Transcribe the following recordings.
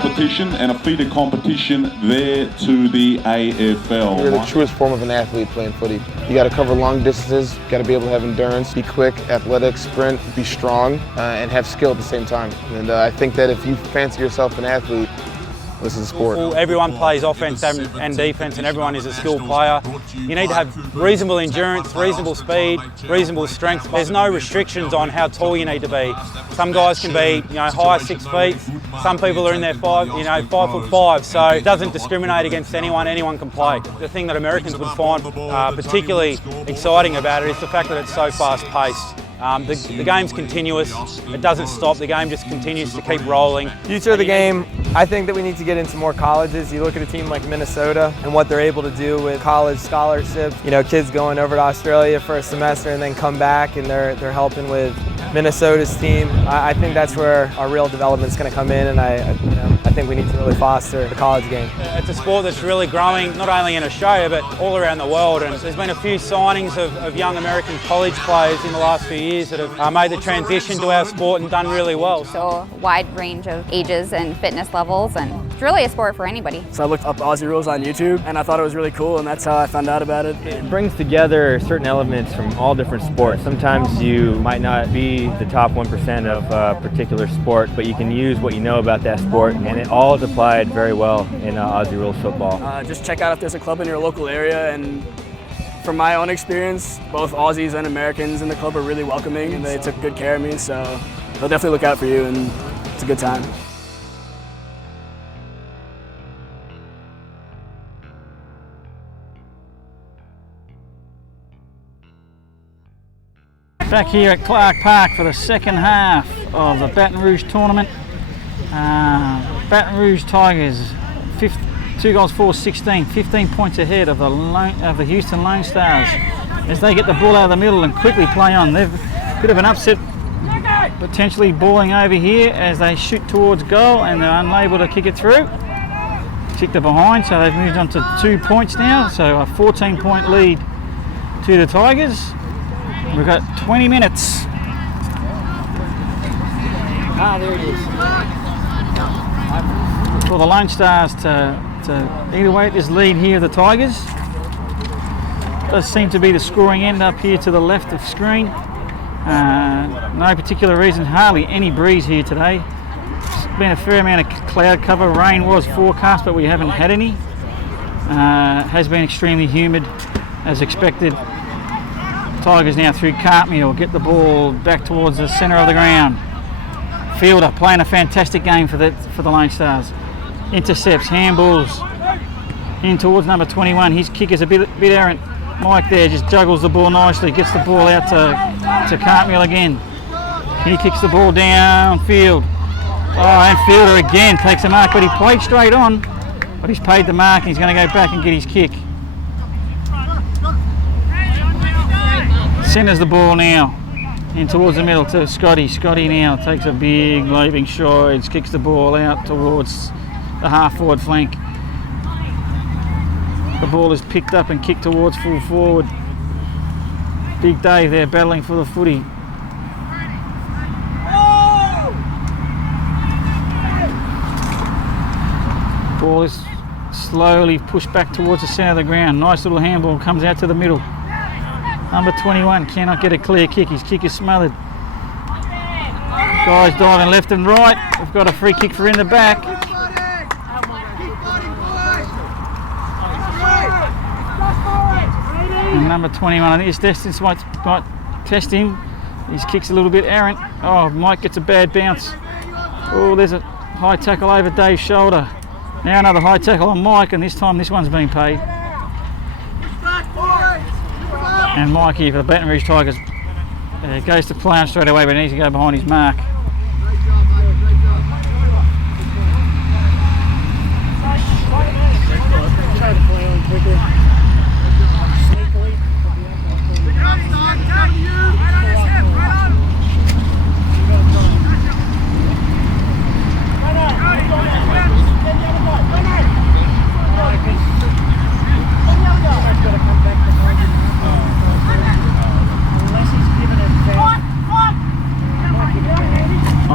competition and a feeder competition there to the AFL. You're the truest form of an athlete playing footy. You got to cover long distances, you got to be able to have endurance, be quick, athletic, sprint, be strong, and have skill at the same time. And I think that if you fancy yourself an athlete, this is a sport. Well, everyone plays offense and defense, and everyone is a skilled player. You need to have reasonable endurance, reasonable speed, reasonable strength. There's no restrictions on how tall you need to be. Some guys can be, high 6 feet. Some people are in their 5'5", so it doesn't discriminate against anyone. Anyone can play. The thing that Americans would find particularly exciting about it is the fact that it's so fast-paced. The game's continuous, it doesn't stop, the game just continues to keep rolling. Future of the game, I think that we need to get into more colleges. You look at a team like Minnesota and what they're able to do with college scholarships. Kids going over to Australia for a semester and then come back and they're helping with Minnesota's team. I think that's where our real development's going to come in, and I think we need to really foster the college game. It's a sport that's really growing, not only in Australia but all around the world, and there's been a few signings of young American college players in the last few years that have made the transition to our sport and done really well. So a wide range of ages and fitness levels, and it's really a sport for anybody. So I looked up Aussie rules on YouTube and I thought it was really cool, and that's how I found out about it. It brings together certain elements from all different sports. Sometimes you might not be the top 1% of a particular sport, but you can use what you know about that sport, and it all is applied very well in Aussie rules football. Just check out if there's a club in your local area, and from my own experience, both Aussies and Americans in the club are really welcoming and they took good care of me, so they'll definitely look out for you, and it's a good time. Back here at Clark Park for the second half of the Baton Rouge tournament. Baton Rouge Tigers, 2 goals for 16, 15 points ahead of the Houston Lonestars as they get the ball out of the middle and quickly play on. They've a bit of an upset, potentially balling over here as they shoot towards goal, and they're unable to kick it through. Kicked it behind, so they've moved on to 2 points now, so a 14-point lead to the Tigers. We've got 20 minutes. There it is. For the Lonestars to either way this lead here, the Tigers. Does seem to be the scoring end up here to the left of screen. No particular reason, hardly any breeze here today. There's been a fair amount of cloud cover. Rain was forecast, but we haven't had any. Has been extremely humid as expected. Tigers now through Cartmeal, get the ball back towards the centre of the ground. Fielder playing a fantastic game for the Lonestars. Intercepts, handballs in towards number 21. His kick is a bit errant. Mike there just juggles the ball nicely, gets the ball out to Cartmeal again. He kicks the ball downfield. And Fielder again takes a mark, but he played straight on. But he's paid the mark and he's going to go back and get his kick. Centres the ball now in towards the middle to Scotty. Scotty now takes a big leaping stride, kicks the ball out towards the half-forward flank. The ball is picked up and kicked towards full forward. Big Dave there battling for the footy. Ball is slowly pushed back towards the centre of the ground. Nice little handball comes out to the middle. Number 21 cannot get a clear kick. His kick is smothered. Guys diving left and right. We've got a free kick for in the back. And number 21, I think his distance might test him. His kick's a little bit errant. Oh, Mike gets a bad bounce. Oh, there's a high tackle over Dave's shoulder. Now another high tackle on Mike, and this time this one's been paid. And Mikey for the Baton Rouge Tigers goes to play on straight away, but he needs to go behind his mark.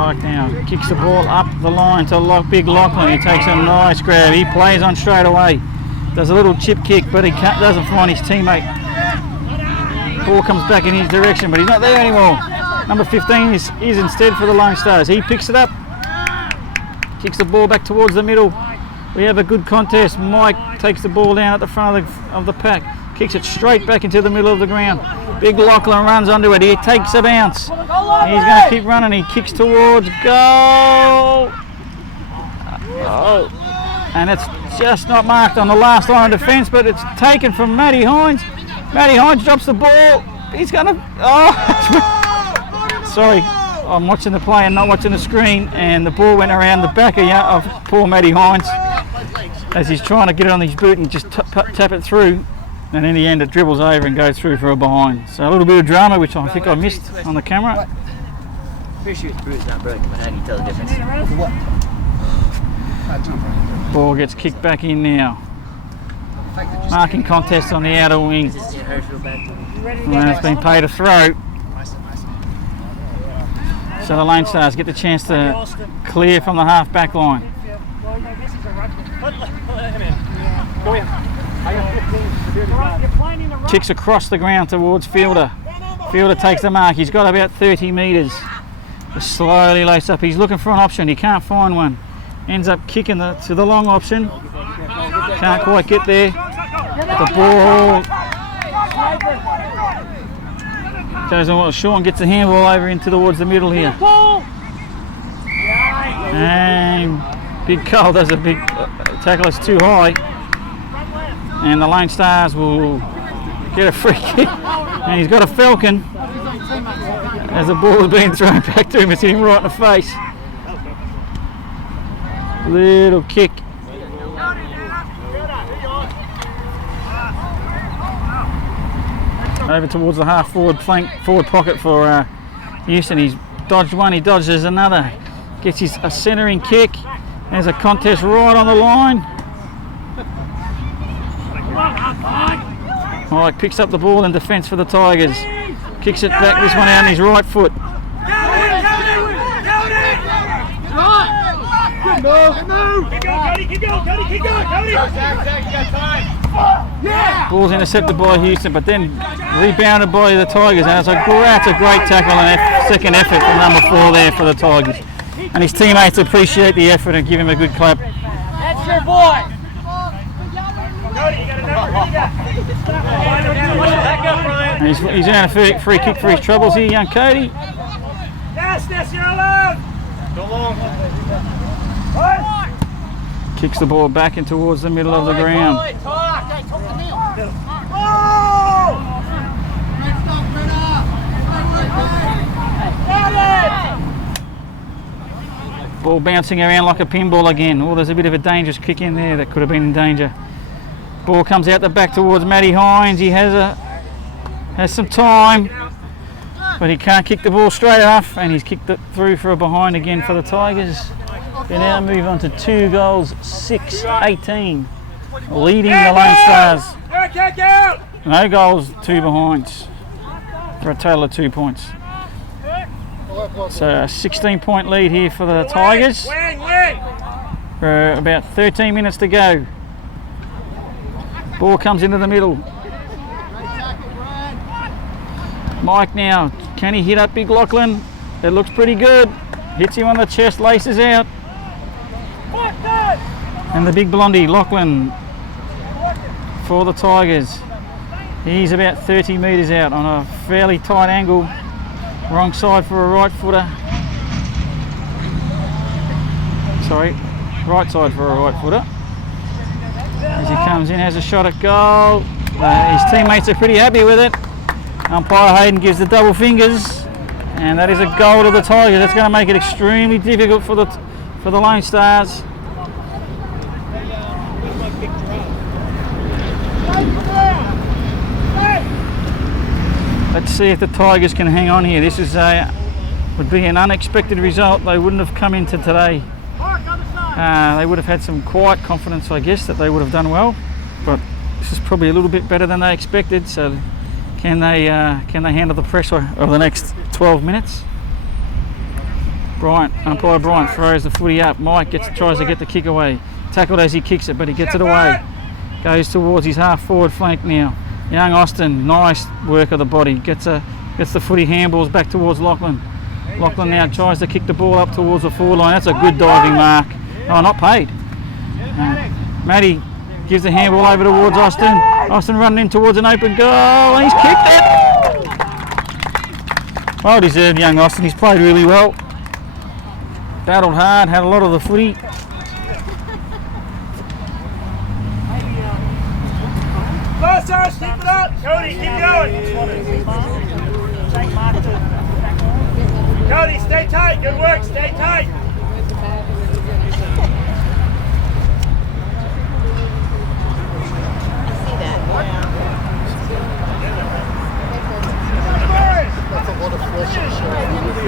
Mike now kicks the ball up the line to Big Lachlan. He takes a nice grab. He plays on straight away. Does a little chip kick, but he doesn't find his teammate. Ball comes back in his direction, but he's not there anymore. Number 15 is instead for the Lonestars. He picks it up, kicks the ball back towards the middle. We have a good contest. Mike takes the ball down at the front of the pack, kicks it straight back into the middle of the ground. Big Lachlan runs onto it. He takes a bounce. He's going to keep running. He kicks towards goal. Oh. And it's just not marked on the last line of defence, but it's taken from Matty Hines. Matty Hines drops the ball. He's going to... Oh! Sorry, I'm watching the play and not watching the screen, and the ball went around the back of poor Matty Hines as he's trying to get it on his boot and just tap it through. And in the end it dribbles over and goes through for a behind. So a little bit of drama, which I think I missed on the camera. Pretty sure it's bruised, not broken, but how do you tell the difference? Ball gets kicked back in now. Marking contest on the outer wing. And it's been paid a throw. So the Lonestars get the chance to clear from the half back line. Kicks across the ground towards Fielder. Fielder takes the mark. He's got about 30 metres. Just slowly lace up. He's looking for an option. He can't find one. Ends up kicking to the long option. Can't quite get there. The ball goes on. Well, Sean gets the handball over into towards the middle here. And Big Cole does a big tackle. It's too high. And the Lonestars will get a free kick. And he's got a falcon as the ball is being thrown back to him. It's hit him right in the face. Little kick. Over towards the half forward pocket for Houston. He's dodged one, he dodges another. Gets a centering kick. There's a contest right on the line. Mike picks up the ball in defence for the Tigers. Kicks it back, this one out on his right foot. Ball's intercepted by Houston, but then rebounded by the Tigers, and that's a great tackle and second effort from number 4 there for the Tigers. And his teammates appreciate the effort and give him a good clap. That's your boy. And he's earned a free kick for his troubles here, young Cody. Yes, you're alone. Go long. Kicks the ball back in towards the middle of the ground. Ball bouncing around like a pinball again. Oh, there's a bit of a dangerous kick in there that could have been in danger. Ball comes out the back towards Matty Hines. He has some time, but he can't kick the ball straight enough, and he's kicked it through for a behind again for the Tigers. They now move on to 2 goals, 6-18, leading the Lonestars. No goals, 2 behinds, for a total of 2 points. So a 16-point lead here for the Tigers. For about 13 minutes to go. Ball comes into the middle. Mike now, can he hit up Big Lachlan? It looks pretty good. Hits him on the chest, laces out. And the big blondie, Lachlan, for the Tigers. He's about 30 metres out on a fairly tight angle. Wrong side for a right footer. Sorry, right side for a right footer. As he comes in, has a shot at goal. His teammates are pretty happy with it. Umpire Hayden gives the double fingers, and that is a goal to the Tigers. That's going to make it extremely difficult for the Lonestars. Let's see if the Tigers can hang on here. This would be an unexpected result. They wouldn't have come into today. They would have had some quiet confidence, I guess, that they would have done well. But this is probably a little bit better than they expected. So can they handle the pressure of the next 12 minutes? Umpire Bryant throws the footy up. Mike tries to get the kick away. Tackled as he kicks it, but he gets it away. Goes towards his half forward flank now. Young Austin, nice work of the body. Gets the footy, handballs back towards Lachlan. Lachlan now tries to kick the ball up towards the forward line. That's a good diving mark. Oh, not paid. Matty gives the handball over towards Austin. Austin running in towards an open goal, and he's kicked it. Well deserved, young Austin. He's played really well. Battled hard, had a lot of the footy. Lonestars, keep it up. Cody, keep going. Cody, stay tight. Good work. Stay tight.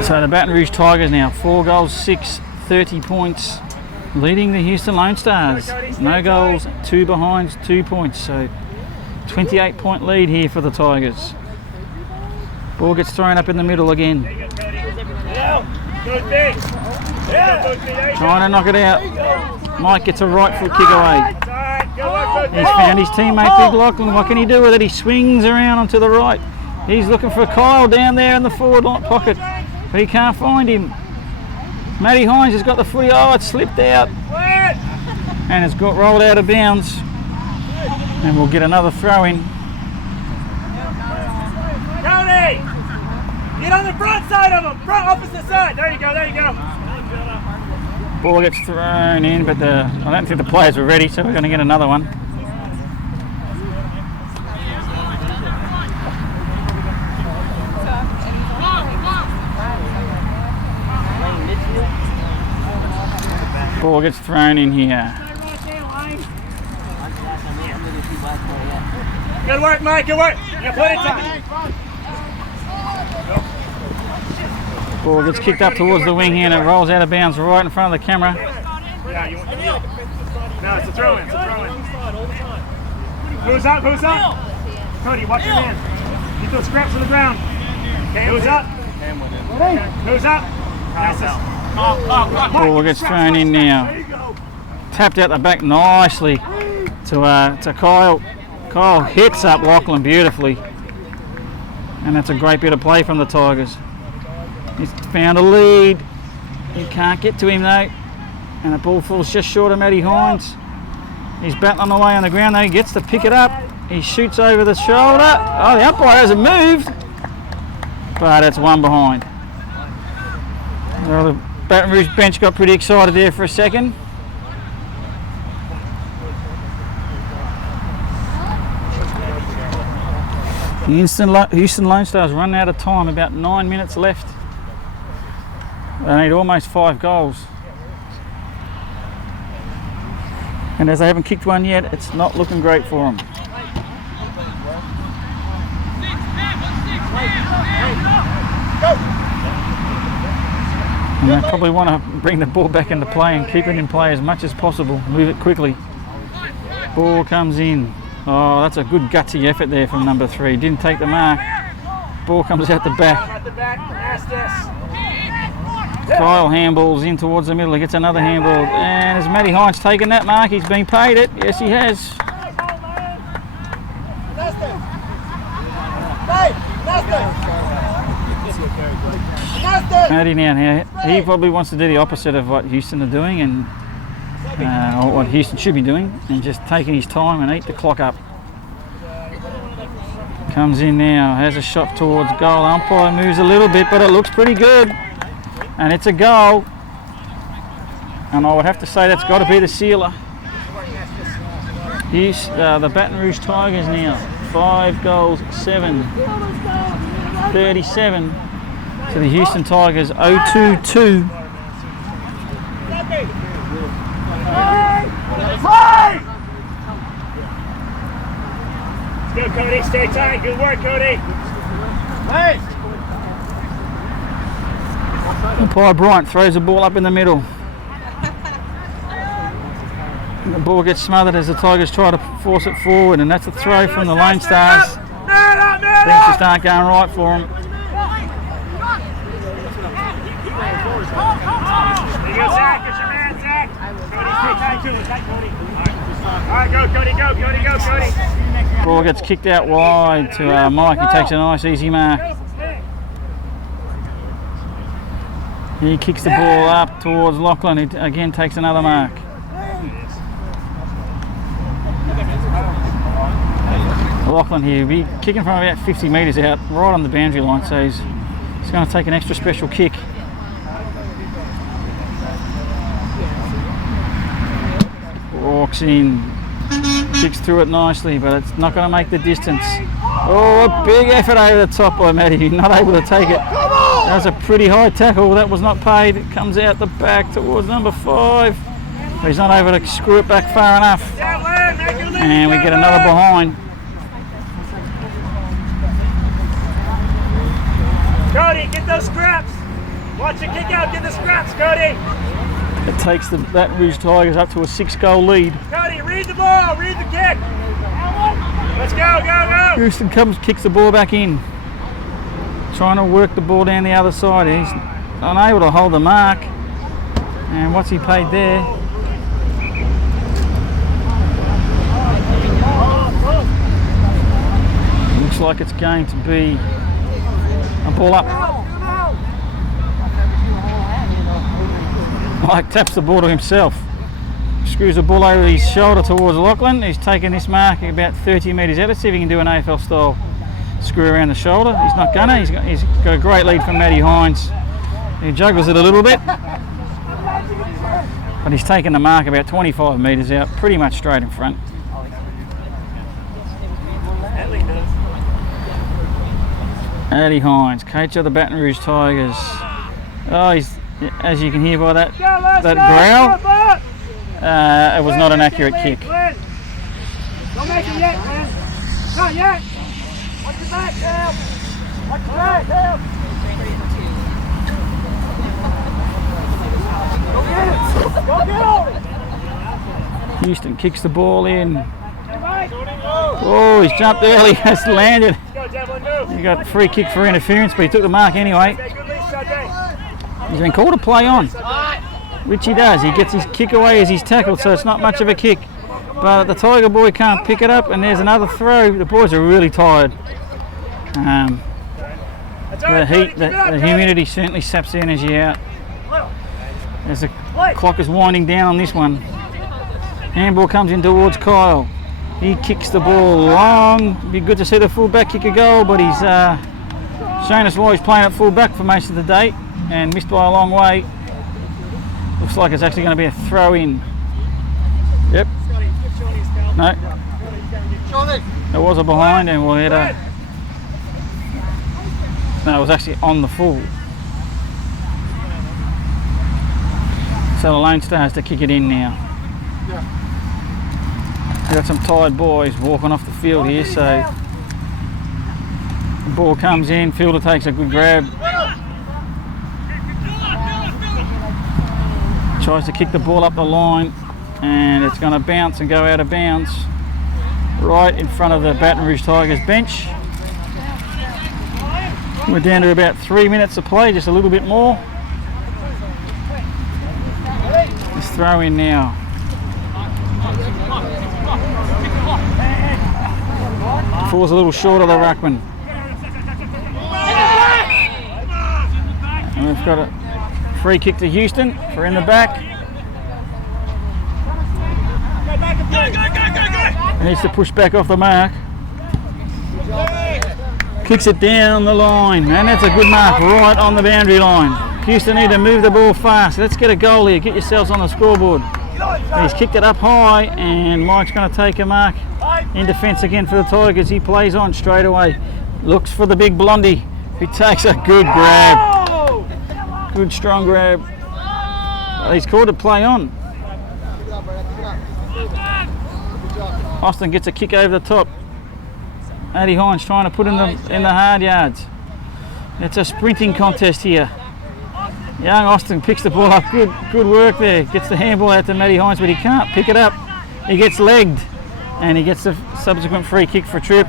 So the Baton Rouge Tigers now 4 goals, 6, 30 points, leading the Houston Lonestars. No goals, 2 behinds, 2 points. So 28-point lead here for the Tigers. Ball gets thrown up in the middle again. Trying to knock it out. Mike gets a right foot kick away. He's found his teammate Big Lachlan. What can he do with it? He swings around onto the right. He's looking for Kyle down there in the forward pocket, but he can't find him. Matty Hines has got the footy. Oh, it slipped out. And it's got rolled out of bounds. And we'll get another throw in. Cody! Get on the front side of him! Front opposite side! There you go, there you go. Ball gets thrown in, but I don't think the players were ready, so we're going to get another one. Ball gets thrown in here. Good work, Mike, good work. You put it time. Ball gets kicked up towards the wing here and it rolls out of bounds right in front of the camera. No, it's a throw in, it's a throw in. Who's up, who's up? Cody, watch your man. Get those scraps on the ground. Okay, who's up? Who's up? Ball gets thrown in now. Tapped out the back nicely to Kyle. Kyle hits up Lachlan beautifully. And that's a great bit of play from the Tigers. He's found a lead. He can't get to him though. And the ball falls just short of Matty Hines. He's battling away on the ground though. He gets to pick it up. He shoots over the shoulder. Oh, the umpire hasn't moved. But it's one behind. Well, the Baton Rouge bench got pretty excited there for a second. The Houston Lone Stars run out of time, about 9 minutes left. They need almost 5 goals. And as they haven't kicked one yet, it's not looking great for them. And they probably want to bring the ball back into play and keep it in play as much as possible, move it quickly. Ball comes in. Oh, that's a good gutsy effort there from number 3. Didn't take the mark. Ball comes out the back. Kyle handballs in towards the middle. He gets another handball. And has Matty Hines taken that mark? He's been paid it. Yes, he has. Matty now, he probably wants to do the opposite of what Houston are doing and or what Houston should be doing, and just taking his time and eat the clock up. Comes in now, has a shot towards goal. Umpire moves a little bit, but it looks pretty good. And it's a goal. And I would have to say that's got to be the sealer. Here's the Baton Rouge Tigers now. 5 goals, 7. 37 to the Houston Tigers, 0-2-2. Good, Cody. Stay tight. Good work, Cody. Hey. Umpire Bryant throws the ball up in the middle. And the ball gets smothered as the Tigers try to force it forward, and that's a throw from the Lone Stars. Things just aren't going right for them. All right, go, Cody, go, Cody, go, Cody. Ball gets kicked out wide to Mike, who takes a nice easy mark. He kicks the ball up towards Lachlan, who again takes another mark. Lachlan here will be kicking from about 50 metres out, right on the boundary line, so he's going to take an extra special kick. Walks in, kicks through it nicely, but it's not going to make the distance. Oh, a big effort over the top by Matty, not able to take it. That was a pretty high tackle, that was not paid. It comes out the back towards number 5. But he's not able to screw it back far enough. And we get another behind. Cody, get those scraps. Watch it kick out, get the scraps, Cody. It takes the Baton Rouge Tigers up to a 6-goal lead. Cody, read the ball, read the kick. Let's go, go, go. Houston comes, kicks the ball back in. Trying to work the ball down the other side. He's unable to hold the mark. And what's he paid there? Looks like it's going to be a ball up. Mike taps the ball to himself. Screws the ball over his shoulder towards Lachlan. He's taken this mark about 30 metres out. Let's see if he can do an AFL style screw around the shoulder. He's not gonna. He's got a great lead from Matty Hines. He juggles it a little bit. But he's taken the mark about 25 metres out, pretty much straight in front. Matty Hines, coach of the Baton Rouge Tigers. Oh, he's, as you can hear by that growl, it was not an accurate kick. Don't make it yet, man. Not yet. Watch your back, Cam. Watch your back, Cam. Go get it. Go get on it. Houston kicks the ball in. Oh, he's jumped early, has landed. He got a free kick for interference, but he took the mark anyway. He's been called a play on, which he does. He gets his kick away as he's tackled, so it's not much of a kick. But the Tiger boy can't pick it up, and there's another throw. The boys are really tired. The heat, the humidity certainly saps the energy out. As the clock is winding down on this one. Handball comes in towards Kyle. He kicks the ball long. Be good to see the fullback kick a goal, but he's shown us why he's playing at fullback for most of the day and missed by a long way. Looks like it's actually going to be a throw in. Yep. No. There was a behind, and we'll hit a. No, it was actually on the full. So the Lonestars to kick it in now. We've got some tired boys walking off the field here, so the ball comes in, fielder takes a good grab. Tries to kick the ball up the line, and it's going to bounce and go out of bounds right in front of the Baton Rouge Tigers bench. We're down to about 3 minutes of play, just a little bit more. Let's throw in now. Falls a little short of the ruckman. And we've got a free kick to Houston for in the back. He needs to push back off the mark. Kicks it down the line, and that's a good mark right on the boundary line. Houston need to move the ball fast. Let's get a goal here. Get yourselves on the scoreboard. He's kicked it up high, and Mike's going to take a mark in defence again for the Tigers. He plays on straight away. Looks for the big blondie, who takes a good grab. Good strong grab. He's called a play on. Austin gets a kick over the top. Matty Hines trying to put him in the hard yards. It's a sprinting contest here. Young Austin picks the ball up. Good work there. Gets the handball out to Matty Hines, but he can't pick it up. He gets legged, and he gets the subsequent free kick for a trip.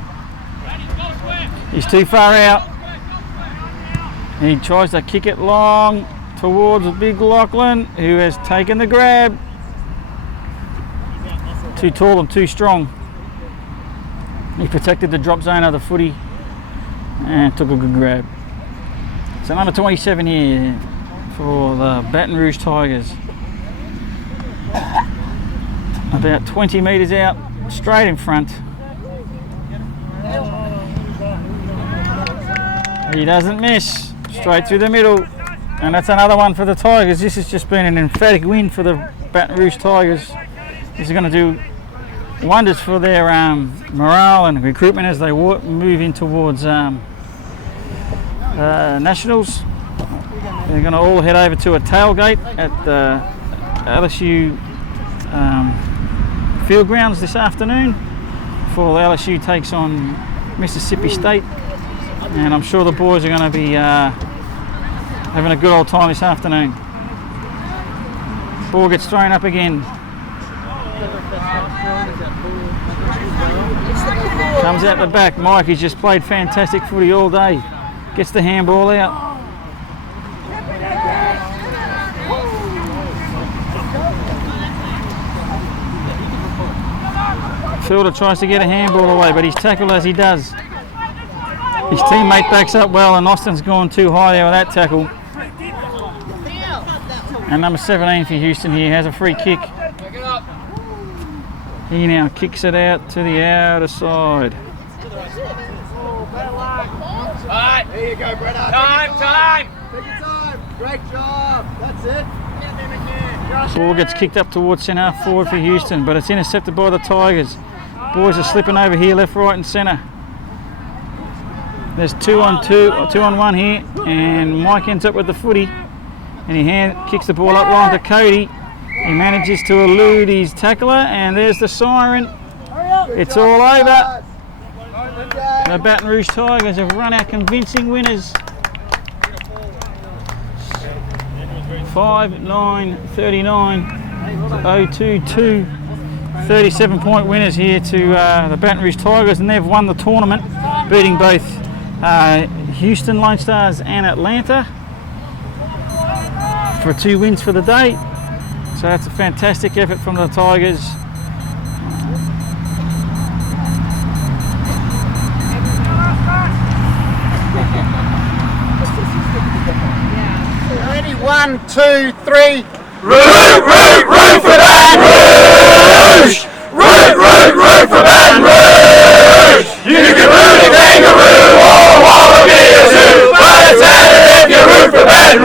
He's too far out. He tries to kick it long towards Big Lachlan, who has taken the grab. too tall and too strong. He protected the drop zone of the footy and took a good grab. So number 27 here for the Baton Rouge Tigers. About 20 metres out, straight in front. He doesn't miss, straight through the middle. And that's another one for the Tigers. This has just been an emphatic win for the Baton Rouge Tigers. This is going to do wonders for their morale and recruitment as they move in towards Nationals. They're going to all head over to a tailgate at the LSU field grounds this afternoon before LSU takes on Mississippi State, and I'm sure the boys are going to be having a good old time this afternoon. Ball gets thrown up again. Comes out the back. Mikey's just played fantastic footy all day. Gets the handball out. Fielder tries to get a handball away, but he's tackled as he does. His teammate backs up well, and Austin's gone too high there with that tackle. And number 17 for Houston here has a free kick. He now kicks it out to the outer side. Alright, there you go, Brenna. Time! Take your time. Great job. That's it. Ball gets kicked up towards centre half forward for Houston, but it's intercepted by the Tigers. Boys are slipping over here, left, right, and centre. There's 2-on-1 here, and Mike ends up with the footy, and he kicks the ball up line to Cody. He manages to elude his tackler, and there's the siren. It's all over. The Baton Rouge Tigers have run out convincing winners. 5-9-39 0-2-2. 37-point winners here to the Baton Rouge Tigers, and they've won the tournament, beating both Houston Lonestars and Atlanta for 2 wins for the day. So that's a fantastic effort from the Tigers. Ready? 1, 2, 3. Root for Baton Rouge! Root for Baton Rouge! You can root a kangaroo or a wallaby or zoo, but it's better if you root for Baton